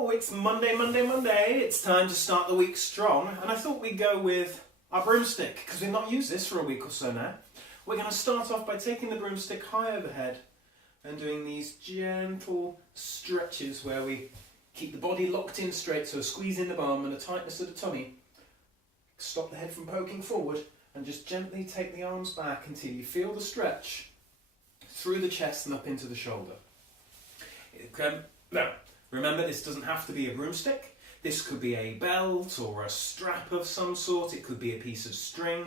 Hello, it's Monday. It's time to start the week strong, and I thought we'd go with our broomstick, because we've not used this for a week or so now. We're going to start off by taking the broomstick high overhead and doing these gentle stretches where we keep the body locked in straight, so a squeeze in the bum and a tightness of the tummy. Stop the head from poking forward and just gently take the arms back until you feel the stretch through the chest and up into the shoulder. Now, remember, this doesn't have to be a broomstick. This could be a belt or a strap of some sort. It could be a piece of string.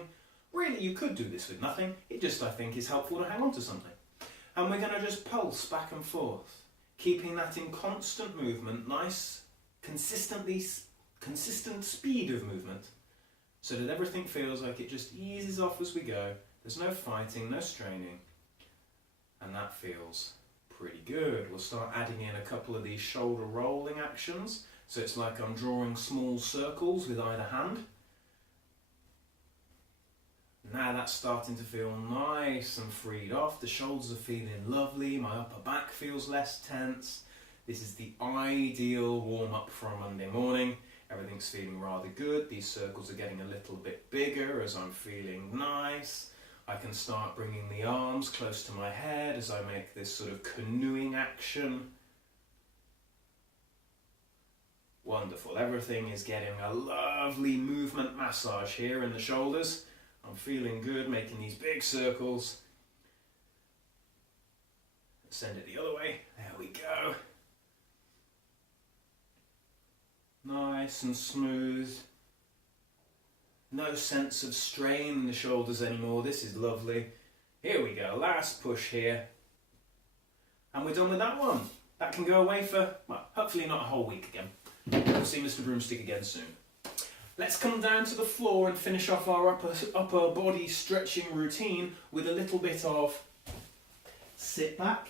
Really, you could do this with nothing. It just, I think, is helpful to hang on to something. And we're going to just pulse back and forth, keeping that in constant movement, nice, consistent speed of movement, so that everything feels like it just eases off as we go. There's no fighting, no straining, and that feels pretty good. We'll start adding in a couple of these shoulder rolling actions, so it's like I'm drawing small circles with either hand. Now that's starting to feel nice and freed off. The shoulders are feeling lovely, my upper back feels less tense. This is the ideal warm-up for a Monday morning. Everything's feeling rather good. These circles are getting a little bit bigger as I'm feeling nice. I can start bringing the arms close to my head as I make this sort of canoeing action. Wonderful. Everything is getting a lovely movement massage here in the shoulders. I'm feeling good, making these big circles. Send it the other way. There we go. Nice and smooth. No sense of strain in the shoulders anymore. This is lovely. Here we go. Last push here. And we're done with that one. That can go away for, well, hopefully not a whole week again. We'll see Mr. Broomstick again soon. Let's come down to the floor and finish off our upper body stretching routine with a little bit of sit back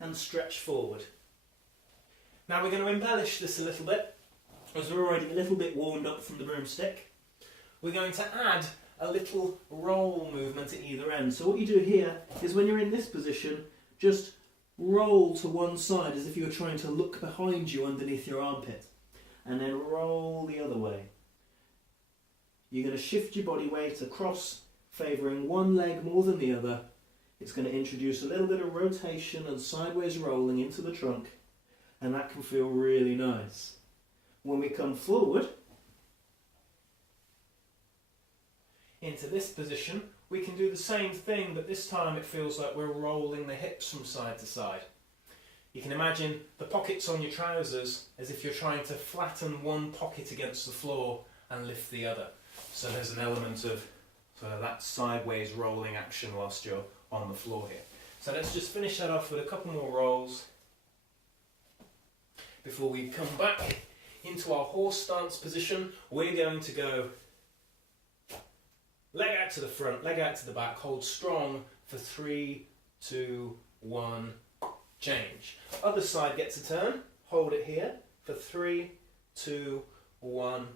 and stretch forward. Now we're going to embellish this a little bit, as we're already a little bit warmed up from the broomstick. We're going to add a little roll movement at either end. So what you do here is when you're in this position, just roll to one side as if you were trying to look behind you underneath your armpit. And then roll the other way. You're going to shift your body weight across, favouring one leg more than the other. It's going to introduce a little bit of rotation and sideways rolling into the trunk, and that can feel really nice. When we come forward into this position, we can do the same thing, but this time it feels like we're rolling the hips from side to side. You can imagine the pockets on your trousers as if you're trying to flatten one pocket against the floor and lift the other. So there's an element of sort of that sideways rolling action whilst you're on the floor here. So let's just finish that off with a couple more rolls before we come back into our horse stance position. We're going to go leg out to the front, leg out to the back, hold strong for 3, 2, 1, change. Other side gets a turn, hold it here for 3, 2, 1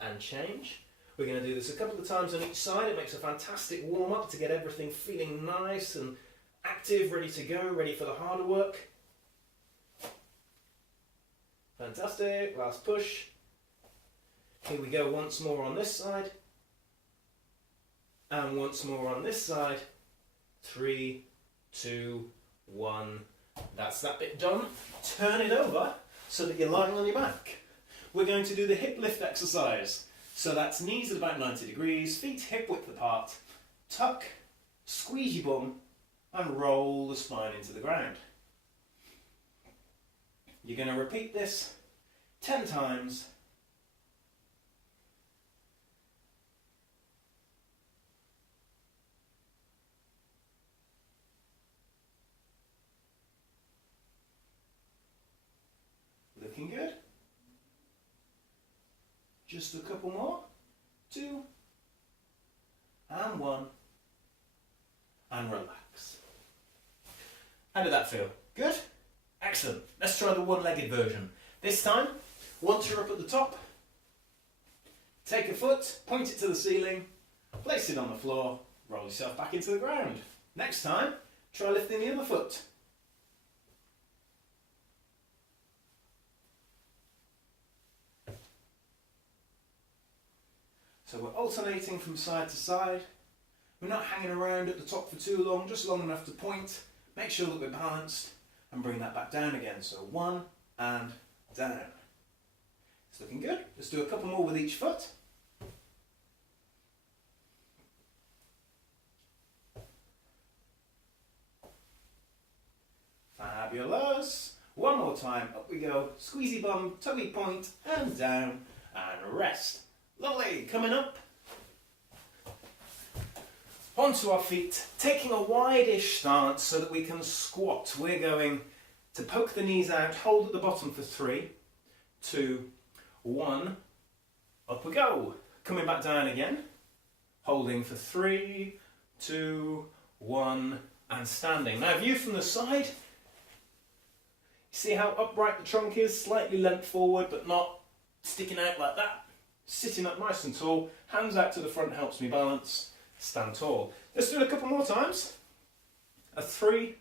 and change. We're going to do this a couple of times on each side. It makes a fantastic warm up to get everything feeling nice and active, ready to go, ready for the harder work. Fantastic, last push. Here we go once more on this side. And once more on this side. 3, 2, 1. That's that bit done. Turn it over so that you're lying on your back. We're going to do the hip lift exercise. So that's knees at about 90 degrees, feet hip width apart, tuck, squeeze your bum and roll the spine into the ground. You're going to repeat this 10 times. Looking good. Just a couple more. 2 and 1 and relax. How did that feel? Good? Excellent. Let's try the one-legged version. This time, once you're up at the top, take a foot, point it to the ceiling, place it on the floor, roll yourself back into the ground. Next time, try lifting the other foot. So we're alternating from side to side. We're not hanging around at the top for too long, just long enough to point, make sure that we're balanced, and bring that back down again. So 1 and down. It's looking good. Let's do a couple more with each foot. Fabulous. One more time, up we go, squeezy bum, toey point, and down, and rest. Lovely, coming up. Onto our feet, taking a wide-ish stance so that we can squat. We're going to poke the knees out, hold at the bottom for 3, 2, 1, up we go. Coming back down again, holding for 3, 2, 1, and standing. Now view from the side. See how upright the trunk is, slightly leant forward but not sticking out like that. Sitting up nice and tall, hands out to the front helps me balance, stand tall. Let's do it a couple more times. A 3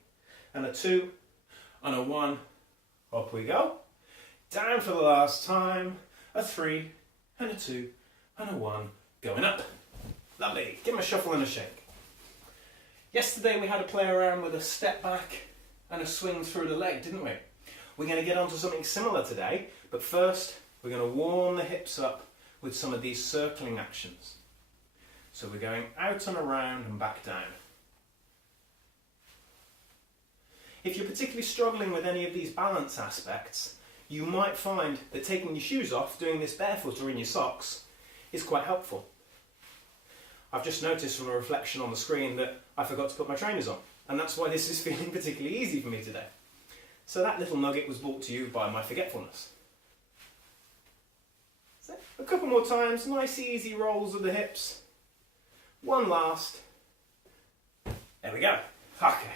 and a 2 and a 1, up we go. Down for the last time, a 3 and a 2 and a 1, going up. Lovely, give them a shuffle and a shake. Yesterday we had a play around with a step back and a swing through the leg, didn't we? We're going to get onto something similar today, but first we're going to warm the hips up with some of these circling actions. So we're going out and around and back down. If you're particularly struggling with any of these balance aspects, you might find that taking your shoes off, doing this barefoot or in your socks, is quite helpful. I've just noticed from a reflection on the screen that I forgot to put my trainers on, and that's why this is feeling particularly easy for me today. So that little nugget was brought to you by my forgetfulness. So a couple more times, nice easy rolls of the hips. One last. There we go. Okay.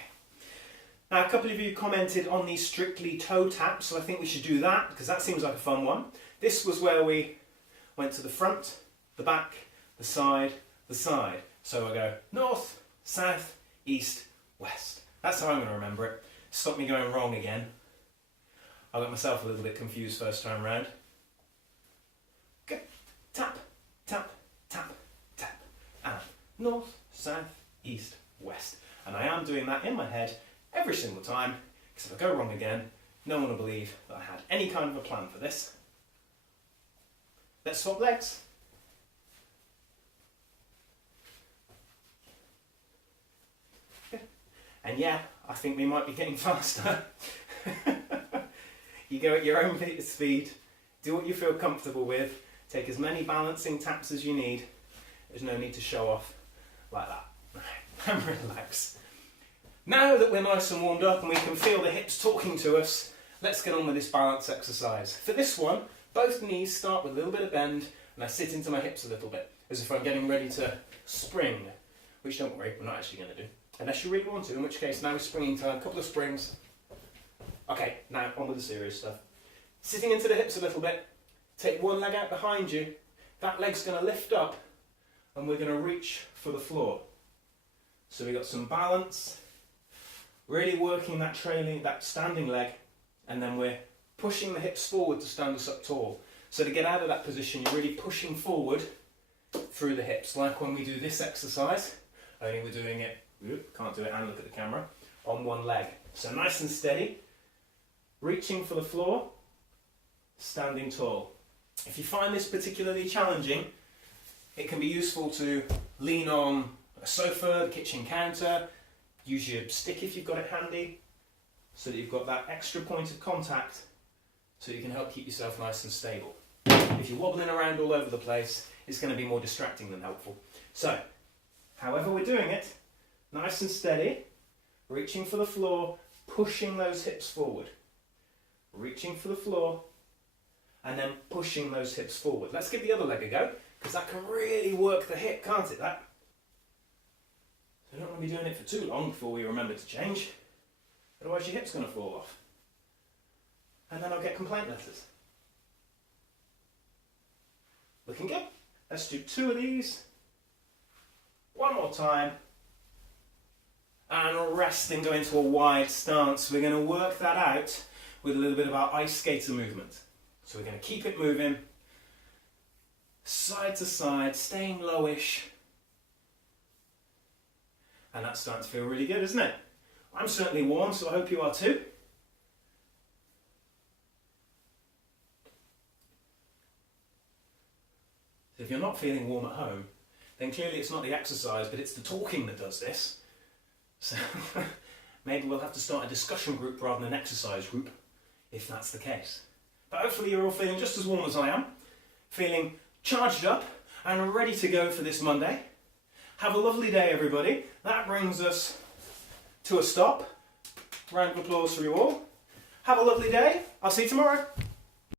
Now a couple of you commented on these strictly toe taps, so I think we should do that because that seems like a fun one. This was where we went to the front, the back, the side, the side. So I go north, south, east, west. That's how I'm going to remember it. Stop me going wrong again. I got myself a little bit confused first time round. Okay. Tap, tap, tap, tap. And north, south, east, west. And I am doing that in my head every single time, because if I go wrong again, no one will believe that I had any kind of a plan for this. Let's swap legs. Okay. And yeah, I think we might be getting faster. You go at your own speed, do what you feel comfortable with, take as many balancing taps as you need. There's no need to show off like that. And relax. Now that we're nice and warmed up and we can feel the hips talking to us, let's get on with this balance exercise. For this one, both knees start with a little bit of bend and I sit into my hips a little bit, as if I'm getting ready to spring, which don't worry, we're not actually going to do. Unless you really want to, in which case now is springing time, a couple of springs. Okay, now on with the serious stuff. Sitting into the hips a little bit, take one leg out behind you, that leg's going to lift up and we're going to reach for the floor. So we've got some balance, really working that standing leg, and then we're pushing the hips forward to stand us up tall. So to get out of that position, you're really pushing forward through the hips, like when we do this exercise, only we're doing it, can't do it and look at the camera, on one leg. So nice and steady, reaching for the floor, standing tall. If you find this particularly challenging, it can be useful to lean on a sofa, the kitchen counter, use your stick if you've got it handy, so that you've got that extra point of contact so you can help keep yourself nice and stable. If you're wobbling around all over the place, it's going to be more distracting than helpful. So, however we're doing it, nice and steady, reaching for the floor, pushing those hips forward. Reaching for the floor, and then pushing those hips forward. Let's give the other leg a go, because that can really work the hip, can't it, that? So we don't want to be doing it for too long before we remember to change, otherwise your hip's going to fall off. And then I'll get complaint letters. Looking good. Let's do 2 of these. One more time. And rest and go into a wide stance. We're going to work that out with a little bit of our ice skater movement. So we're going to keep it moving. side to side, staying lowish. And that's starting to feel really good, isn't it? I'm certainly warm, so I hope you are too. So if you're not feeling warm at home, then clearly it's not the exercise, but it's the talking that does this. So maybe we'll have to start a discussion group rather than an exercise group, if that's the case. But hopefully you're all feeling just as warm as I am, feeling charged up and ready to go for this Monday. Have a lovely day, everybody. That brings us to a stop. Round of applause for you all. Have a lovely day. I'll see you tomorrow.